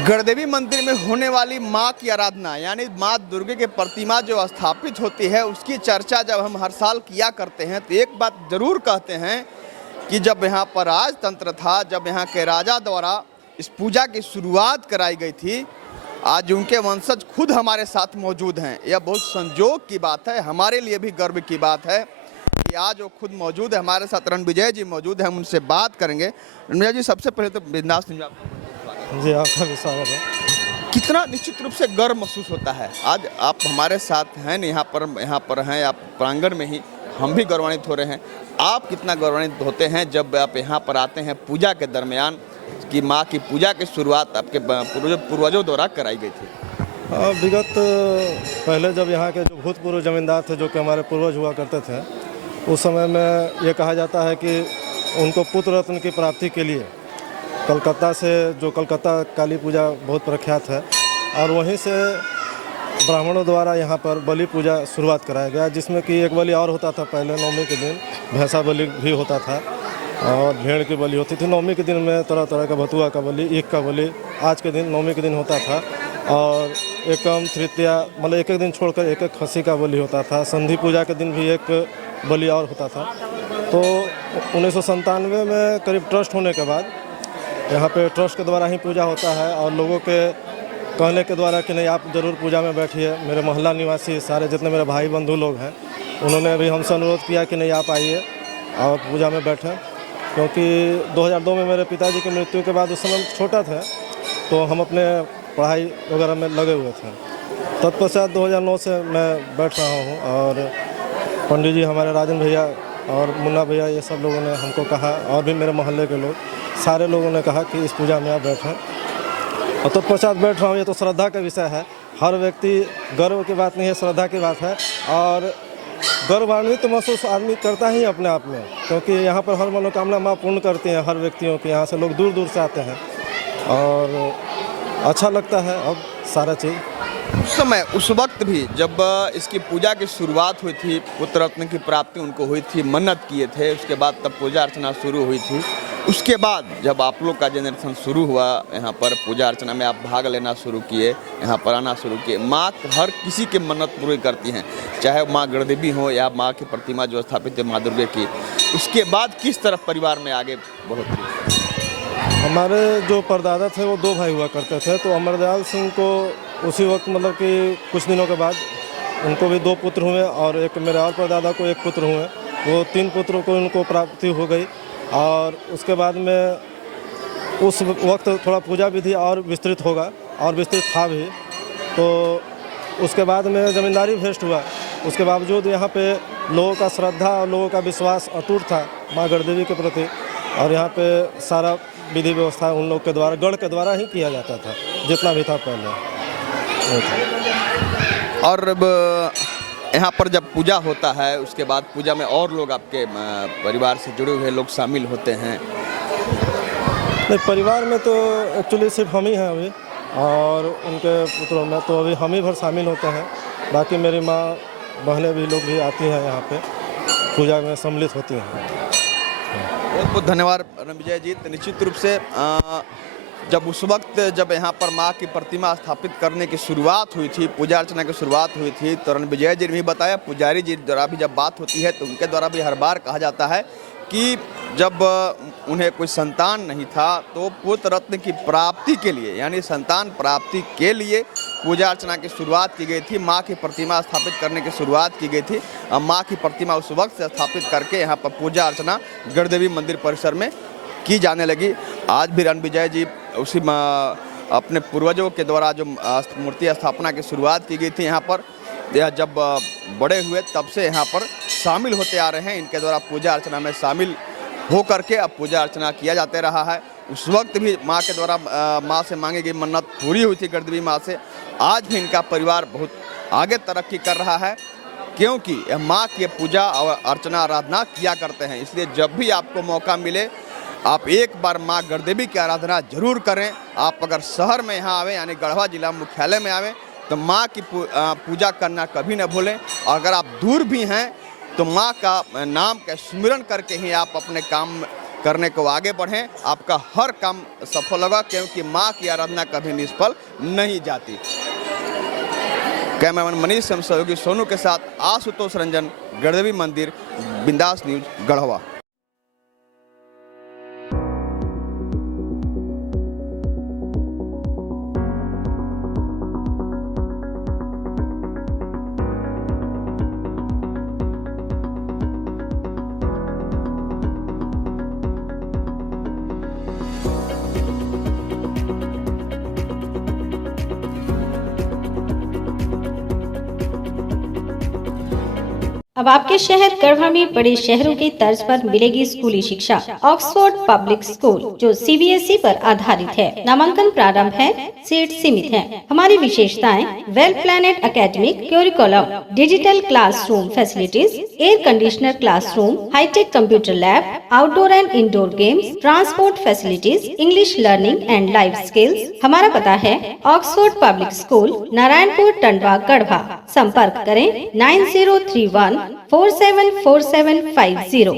गढ़देवी मंदिर में होने वाली मां की आराधना यानी मां दुर्गे की प्रतिमा जो स्थापित होती है उसकी चर्चा जब हम हर साल किया करते हैं तो एक बात जरूर कहते हैं कि जब यहाँ पर राजतंत्र था, जब यहाँ के राजा द्वारा इस पूजा की शुरुआत कराई गई थी, आज उनके वंशज खुद हमारे साथ मौजूद हैं। यह बहुत संजोग की बात है, हमारे लिए भी गर्व की बात है कि आज वो खुद मौजूद है। हमारे साथ रणविजय जी मौजूद हैं, हम उनसे बात करेंगे। रणविजय जी, सबसे पहले तो बिंदास जी आपका भी स्वागत है। कितना निश्चित रूप से गर्व महसूस होता है आज आप हमारे साथ हैं, यहाँ पर हैं, आप प्रांगण में ही, हम भी गौरवान्वित हो रहे हैं। आप कितना गौरवान्वित होते हैं जब आप यहाँ पर आते हैं पूजा के दरमियान कि माँ की पूजा की शुरुआत आपके पूर्वजों द्वारा कराई गई थी? विगत पहले जब यहाँ के जो भूतपूर्व जमींदार थे, जो कि हमारे पूर्वज हुआ करते थे, उस समय में ये कहा जाता है कि उनको पुत्र रत्न की प्राप्ति के लिए कलकत्ता से, जो कलकत्ता काली पूजा बहुत प्रख्यात है, और वहीं से ब्राह्मणों द्वारा यहाँ पर बलि पूजा शुरुआत कराया गया, जिसमें कि एक बलि और होता था। पहले नवमी के दिन भैंसा बलि भी होता था और भेड़ की बलि होती थी। नवमी के दिन में तरह तरह का भतुआ का बलि, ईख का बलि आज के दिन नवमी के दिन होता था, और एकम तृतीया मतलब एक एक दिन छोड़कर एक एक खस्सी का बलि होता था। संधि पूजा के दिन भी एक बलि और होता था। तो 1997 में करीब ट्रस्ट होने के बाद यहाँ पे ट्रस्ट के द्वारा ही पूजा होता है, और लोगों के कहने के द्वारा कि नहीं आप ज़रूर पूजा में बैठिए। मेरे मोहल्ला निवासी सारे जितने मेरे भाई बंधु लोग हैं, उन्होंने भी हमसे अनुरोध किया कि नहीं आप आइए और पूजा में बैठें, क्योंकि 2002 में मेरे पिताजी की मृत्यु के बाद, उस समय छोटा था, तो हम अपने पढ़ाई वगैरह में लगे हुए थे। तत्पश्चात 2009 से मैं बैठ रहा हूँ, और पंडित जी हमारे राजन भैया और मुन्ना भैया, ये सब लोगों ने हमको कहा, और भी मेरे मोहल्ले के लोग, सारे लोगों ने कहा कि इस पूजा में आप बैठें, और तत्पश्चात बैठ रहा हूँ। ये तो श्रद्धा का विषय है, हर व्यक्ति, गर्व की बात नहीं है, श्रद्धा की बात है, और गर्वान्वित महसूस आदमी करता ही अपने आप में, क्योंकि यहाँ पर हर मनोकामना माँ पूर्ण करती हैं हर व्यक्तियों की। यहाँ से लोग दूर दूर से आते हैं और अच्छा लगता है। अब सारा चीज़ उस वक्त भी जब इसकी पूजा की शुरुआत हुई थी, पुत्र रत्न की प्राप्ति उनको हुई थी, मन्नत किए थे, उसके बाद तब पूजा अर्चना शुरू हुई थी। उसके बाद जब आप लोग का जनरेशन शुरू हुआ, यहाँ पर पूजा अर्चना में आप भाग लेना शुरू किए, यहाँ पर आना शुरू किए। माँ हर किसी की मन्नत पूरी करती हैं, चाहे माँ गढ़देवी हो या माँ की प्रतिमा जो स्थापित है माँ दुर्गे की। उसके बाद किस तरफ परिवार में आगे बढ़ोतरी? हमारे जो परदादा थे वो 2 भाई हुआ करते थे, तो अमरदयाल सिंह को उसी वक्त मतलब कि कुछ दिनों के बाद उनको भी 2 पुत्र हुए, और एक मेरे और परदादा को 1 पुत्र हुए। वो 3 पुत्रों को उनको प्राप्ति हो गई, और उसके बाद में उस वक्त थोड़ा पूजा विधि और विस्तृत होगा, और विस्तृत था भी। तो उसके बाद में ज़मींदारी भ्रष्ट हुआ। उसके बावजूद यहाँ पे लोगों का श्रद्धा और लोगों का विश्वास अटूट था माँ गढ़देवी के प्रति, और यहाँ पे सारा विधि व्यवस्था उन लोग के द्वारा, गढ़ के द्वारा ही किया जाता था, जितना भी था पहले। और अब यहाँ पर जब पूजा होता है, उसके बाद पूजा में और लोग आपके परिवार से जुड़े हुए लोग शामिल होते हैं? नहीं, परिवार में तो एक्चुअली सिर्फ हम ही हैं अभी, और उनके पुत्रों में तो अभी हम ही भर शामिल होते हैं। बाकी मेरी माँ बहनें भी लोग भी आती हैं यहाँ पे, पूजा में सम्मिलित होती हैं। बहुत बहुत धन्यवाद रणविजय जी। तो निश्चित रूप से जब उस वक्त जब यहाँ पर माँ की प्रतिमा स्थापित करने की शुरुआत हुई थी, पूजा अर्चना की शुरुआत हुई थी, तो रणविजय जी ने भी बताया, पुजारी जी द्वारा भी जब बात होती है तो उनके द्वारा भी हर बार कहा जाता है कि जब उन्हें कोई संतान नहीं था तो पुत्र रत्न की प्राप्ति के लिए, यानी संतान प्राप्ति के लिए पूजा अर्चना की शुरुआत की गई थी, माँ की प्रतिमा स्थापित करने की शुरुआत की गई थी। माँ की प्रतिमा उस वक्त से स्थापित करके यहाँ पर पूजा अर्चना गढ़देवी मंदिर परिसर में की जाने लगी। आज भी रणविजय जी उसी अपने पूर्वजों के द्वारा जो मूर्ति स्थापना की शुरुआत की गई थी यहाँ पर, यह जब बड़े हुए तब से यहाँ पर शामिल होते आ रहे हैं। इनके द्वारा पूजा अर्चना में शामिल हो करके अब पूजा अर्चना किया जाते रहा है। उस वक्त भी माँ के द्वारा माँ से मांगी गई मन्नत पूरी हुई थी गढ़देवी माँ से। आज भी इनका परिवार बहुत आगे तरक्की कर रहा है, क्योंकि यह माँ की पूजा और अर्चना आराधना किया करते हैं। इसलिए जब भी आपको मौका मिले, आप एक बार माँ गढ़देवी की आराधना जरूर करें। आप अगर शहर में यहाँ आवें, यानी गढ़वा जिला मुख्यालय में आवें, तो माँ की पूजा करना कभी न भूलें। और अगर आप दूर भी हैं तो माँ का नाम का स्मरण करके ही आप अपने काम करने को आगे बढ़ें, आपका हर काम सफल होगा, क्योंकि माँ की आराधना कभी निष्फल नहीं जाती। कैमरामैन मनीष एवं सहयोगी सोनू के साथ आशुतोष रंजन, गढ़देवी मंदिर, बिंदास न्यूज, गढ़वा। अब आपके शहर गढ़वा में बड़े शहरों के तर्ज पर मिलेगी स्कूली शिक्षा। ऑक्सफोर्ड पब्लिक स्कूल जो सीबीएसई पर आधारित है। नामांकन प्रारंभ है, सीट सीमित है। हमारी विशेषताएं: well planned academic curriculum, digital classroom facilities, air conditioner classroom, hitech computer lab, outdoor and indoor games, transport facilities, English learning and life skills. हमारा पता है Oxford public school, Narayanpur, Tandwa, Garhwa. संपर्क करें 9031 474750।